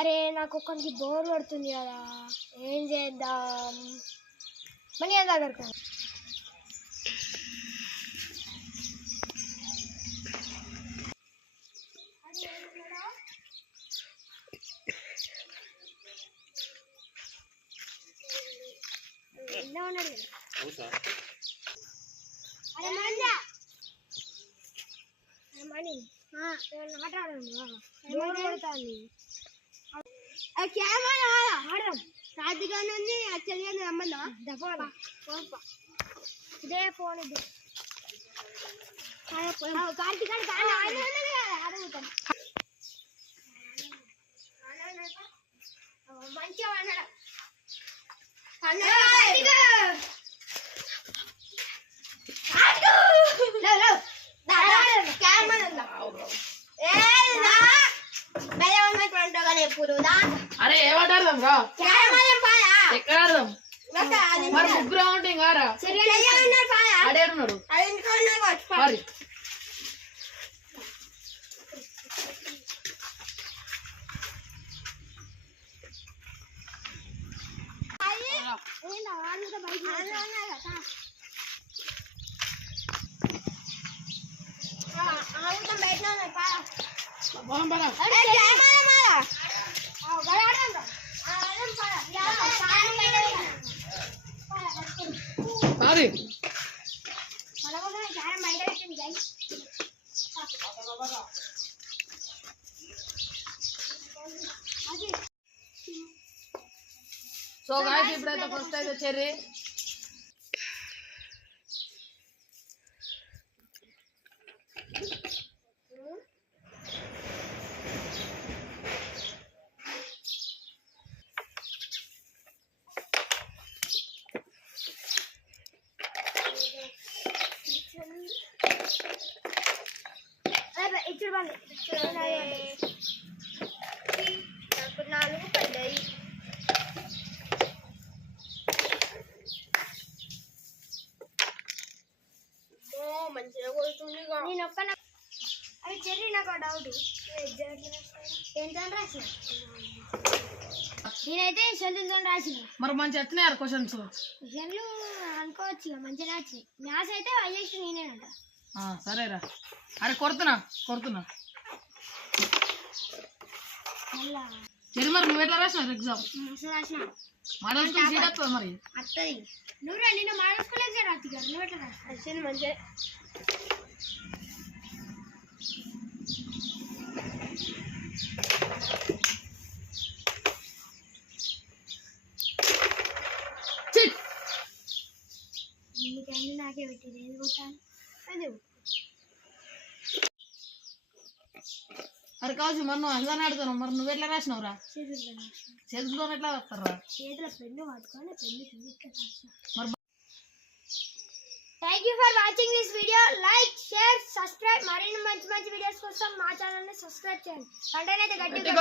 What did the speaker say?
అరే నాకు ఒక్కరికి బోర్ పడుతుంది కదా, ఏం చేద్దాం? మనీ ఎంత దగ్గరకు ఉన్నాడు. అరే మనీ మాట్లాడండి, ఆడదాం. కార్తీకాన్ని ఉంది చదివాను రమ్మన్నా ఇదే ఫోన్ ఇది కార్తీకాన్ని అడుగుతాం. మంచిగా అన్నాడు. అరే ఏమంటారు ఎక్కడ ఆడదాం? మరి ముగ్గురు ఉంటాయి కారా? అడేడున్నాడు మరి సో గాయ్స్ ఇప్పుడైతే ఫస్ట్ అయితే చెర్రీ ఇప్పుడు 4 పడ్డాయి. మంచిగా కొడుతుంది. నేను ఒక్క అవి చెర్రీ నాకు డౌట్, ఎంత రాసిన? నేనైతే సెంటులతో రాసిన. మరి మంచిగా వచ్చినాయి క్వశ్చన్స్ అనుకోవచ్చు, మంచిగా వచ్చినాయి. మ్యాథ్స్ అయితే హైయెస్ట్ నేనేనంట. సరేరా. అరే కొడుతున్నా చెరి. మరి నువ్వు ఎట్లా రాసినావు ఎగ్జామ్? రాసిన మోడల్ స్కూల్ సీట్ వస్తుంది మరి వస్తుంది. నువ్వు నేను మోడల్ స్కూల్ ఎగ్జామ్ రాత్రి గారు నువ్వు ఎట్లా రాసిన? మంచిగా నాకే పెట్టి ఏది కొట్టాను అదే. అరే కావచ్చు మరి నువ్వు అందులో ఆడుతున్నావు, మరి నువ్వు ఎట్లా రాసినావురా? చేతులతో ఎట్లా వస్తారా? చేతుల పెన్ను పట్టుకొని పెన్ను మరి. Thank you for watching this video. Like, share, subscribe. మరిన్ని మంచి వీడియోస్ కోసం మా ఛానల్ని సబ్స్క్రైబ్ చేయండి. కంటెంట్ అయితే గట్టిగా